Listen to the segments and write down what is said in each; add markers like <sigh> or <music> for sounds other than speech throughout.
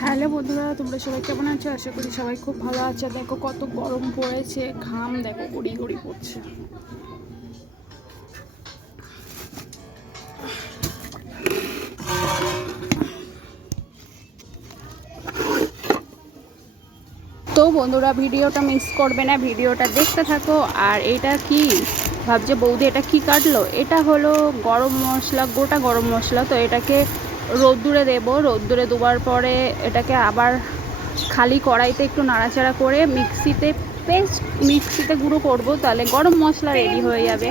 Hello বন্ধুরা, তোমরা সবাই কেমন আছো? আশা করি সবাই খুব ভালো আছে। দেখো কত গরম পড়েছে, ঘাম দেখো গড়ি গড়ি পড়ছে। তো বন্ধুরা, ভিডিওটা মিস করবে না, ভিডিওটা দেখতে থাকো। আর এটা কি? ভাবছে, বৌদি, এটা কি কাটলো? এটা হলো গরম মশলা, গোটা গরম মশলা। তো এটাকে রোদ্দুরে দেবো। রোদ্দুরে দেওয়ার পরে এটাকে আবার খালি কড়াইতে একটু নাড়াচাড়া করে মিক্সিতে পেস্ট, মিক্সিতে গুঁড়ো করব। তাহলে গরম মশলা রেডি হয়ে যাবে।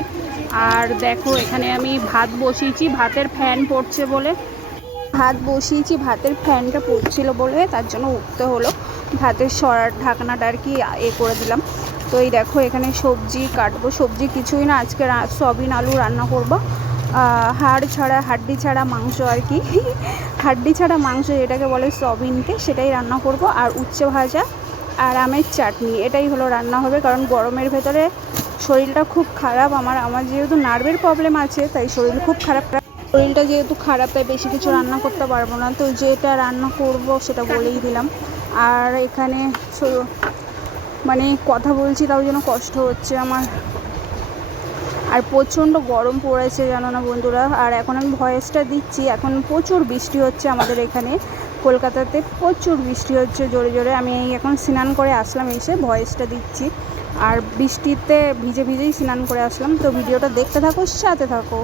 আর দেখো, এখানে আমি ভাত বসিয়েছি। ভাতের ফ্যান পড়ছে বলে। ভাত বসিয়েছি, ভাতের ফ্যানটা পড়ছিল বলে তার জন্য উঠতে হলো। ভাতের সরার ঢাকনাটা আর কি এ করে দিলাম। তো এই দেখো, এখানে সবজি কাটবো। সবজি কিছুই না, আজকে সয়াবিন আলু রান্না করব। হাড় ছাড়া, হাড্ডি ছাড়া মাংস আর কি। <laughs> হাড্ডি ছাড়া মাংস যেটাকে বলে সয়াবিনকে, সেটাই রান্না করব। আর উচ্ছে ভাজা আর আমের চাটনি, এটাই হলো রান্না হবে। কারণ গরমের ভেতরে শরীরটা খুব খারাপ। আমার আমার যেহেতু নার্ভের প্রবলেম আছে, তাই শরীর খুব খারাপ। শরীরটা যেহেতু খারাপ, তাই বেশি কিছু রান্না করতে পারব না। তো যেটা রান্না করব, সেটা বলেই দিলাম। আর এখানে মানে কথা বলছি তাও যেন কষ্ট হচ্ছে আমার। আর প্রচণ্ড গরম পড়েছে জানো না বন্ধুরা। আর এখন আমি ভয়েসটা দিচ্ছি, এখন প্রচুর বৃষ্টি হচ্ছে আমাদের এখানে। কলকাতাতে প্রচুর বৃষ্টি হচ্ছে জোরে জোরে। আমি এখন স্নান করে আসলাম এসে ভয়েসটা দিচ্ছি। আর বৃষ্টিতে ভিজে ভিজেই স্নান করে আসলাম। তো ভিডিওটা দেখতে থাকো, সাথে থাকো।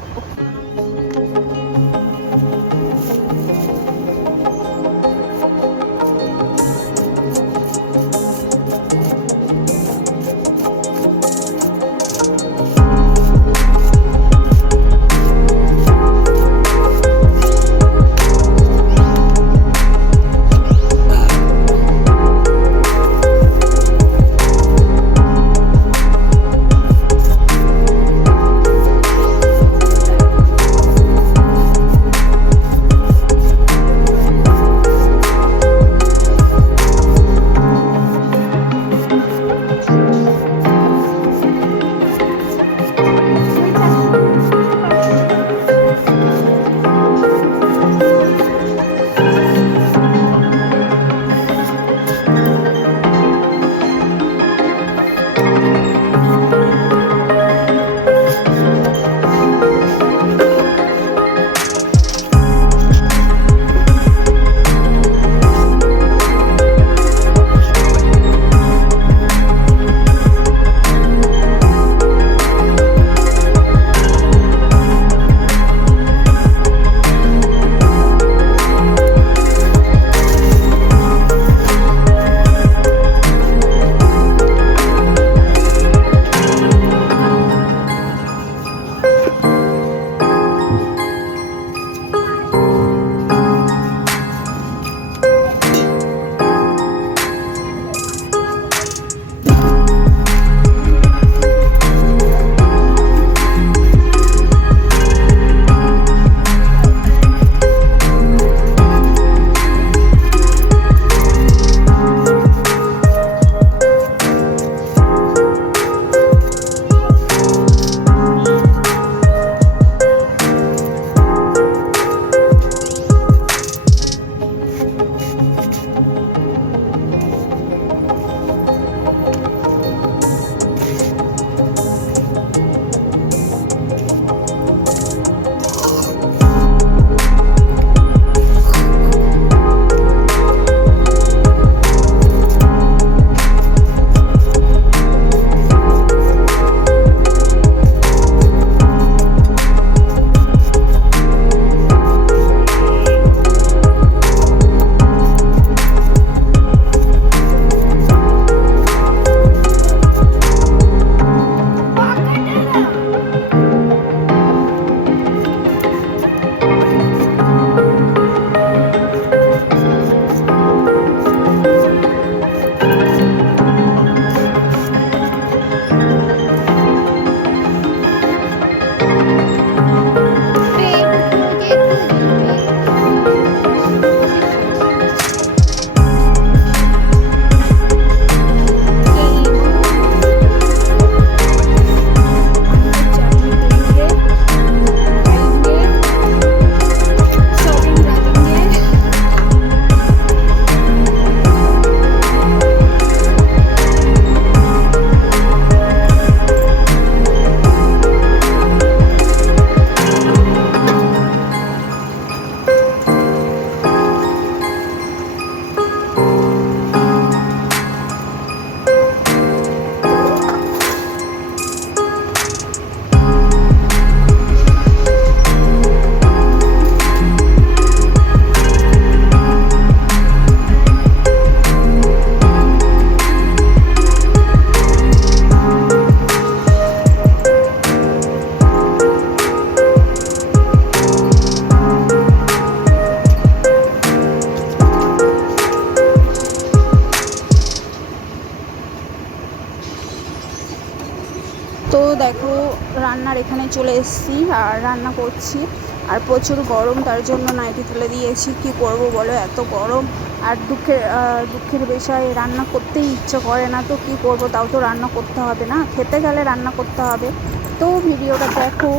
এসেছি আর রান্না করছি। আর প্রচুর গরম, তার জন্য নাইটি তুলে দিয়েছি। কি করব বলো, এত গরম। আর দুঃখের দুঃখের বিষয়ে, রান্না করতেই ইচ্ছে করে না, তো কি করব? তাও তো রান্না করতে হবে না। খেতে গেলে রান্না করতে হবে। তো ভিডিওটা দেখো,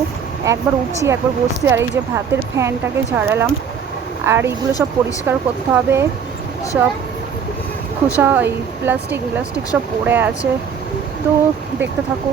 একবার উঠছি, একবার বসছি, আর এই যে ভাতের ফ্যানটাকে ঝাড়ালাম। আর এইগুলো সব পরিষ্কার করতে হবে। সব খোসা এই প্লাস্টিক প্লাস্টিক সব পড়ে আছে। তো দেখতে থাকো।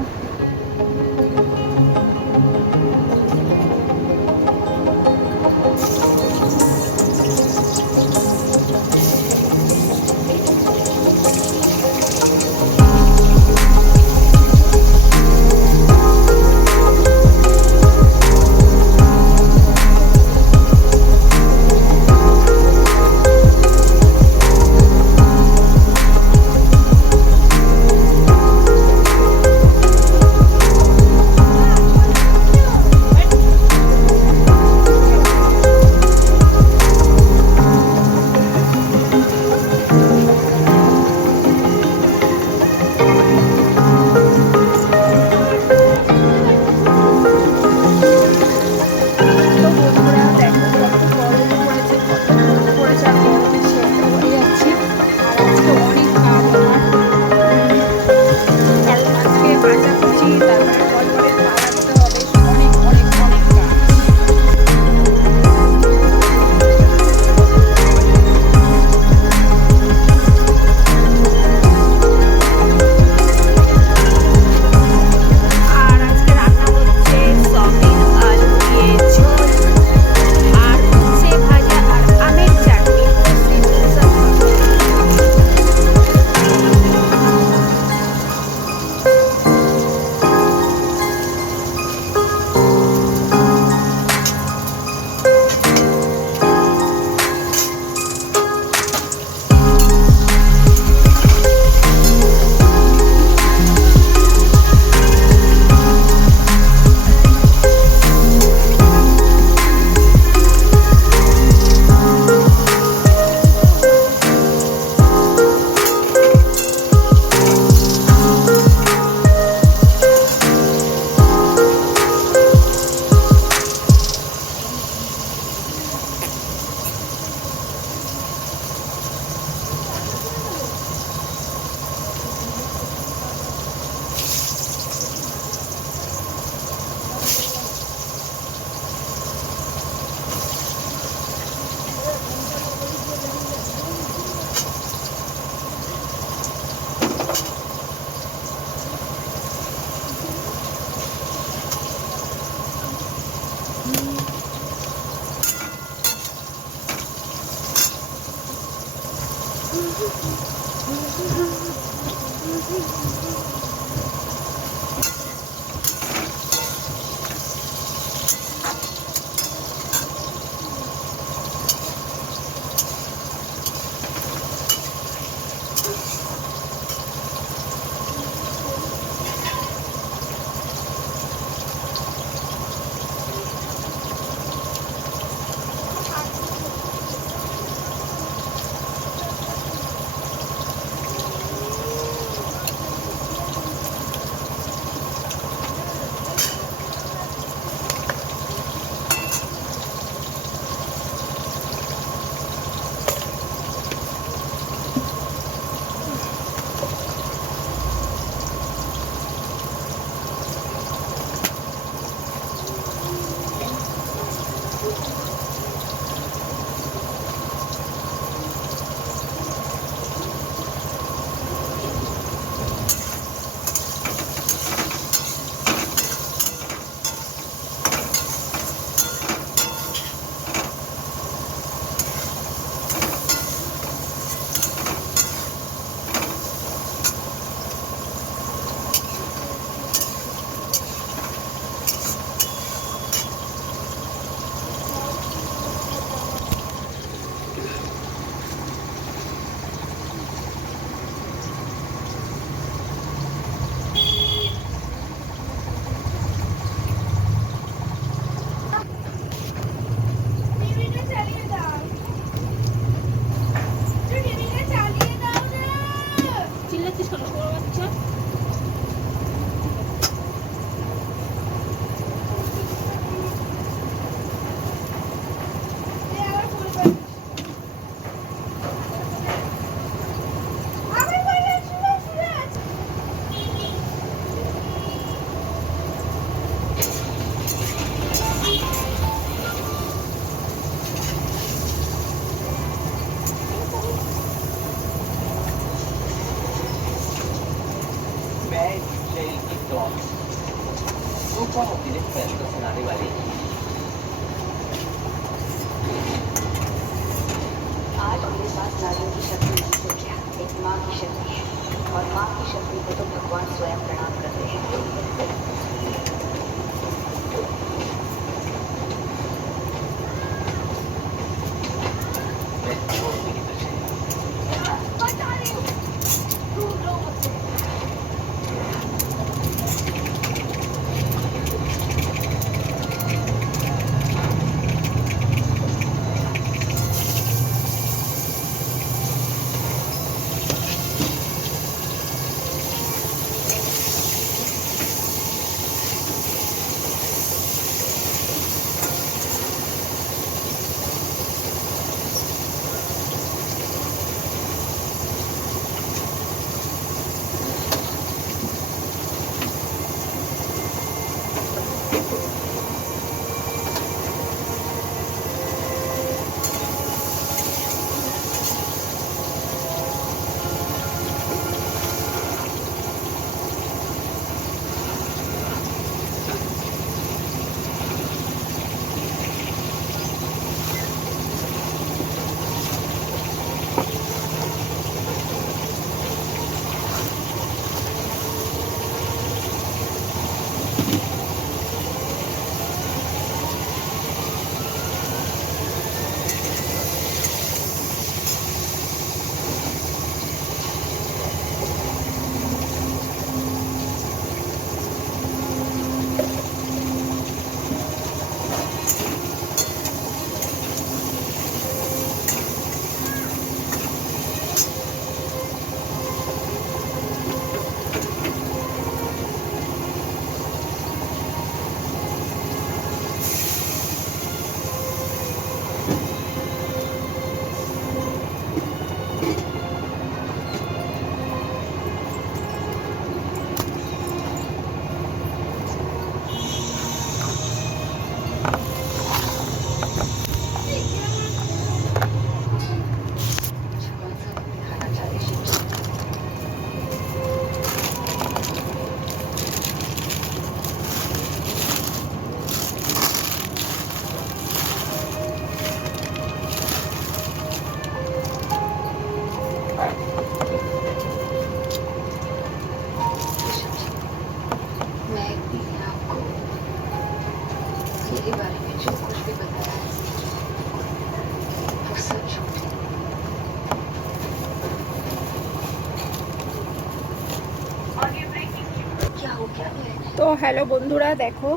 হ্যালো বন্ধুরা, দেখো,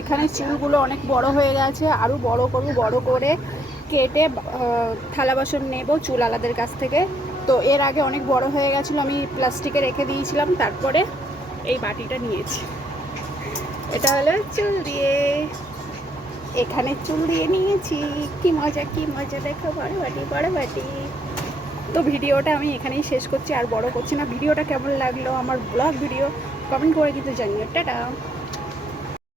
এখানে চুলগুলো অনেক বড় হয়ে গেছে আরও বড় করব, বড় করে কেটে থালা বাসন নেব চুল আলাদের কাছ থেকে। তো এর আগে অনেক বড় হয়ে গেছিল, আমি প্লাস্টিকে রেখে দিয়েছিলাম, তারপরে এই বাটিটা নিয়েছি। এটা হলো চুল দিয়ে। এখানে চুল দিয়ে নিয়েছি। কি মজা কি মজা, দেখো, বড় বাটি বড় বাটি। তো ভিডিওটা আমি এখানেই শেষ করছি, আর বড় করছি না। ভিডিওটা কেমন লাগল? আমার ব্লগ ভিডিও কমেন্ট করে কিন্তু জানিও। টাটা।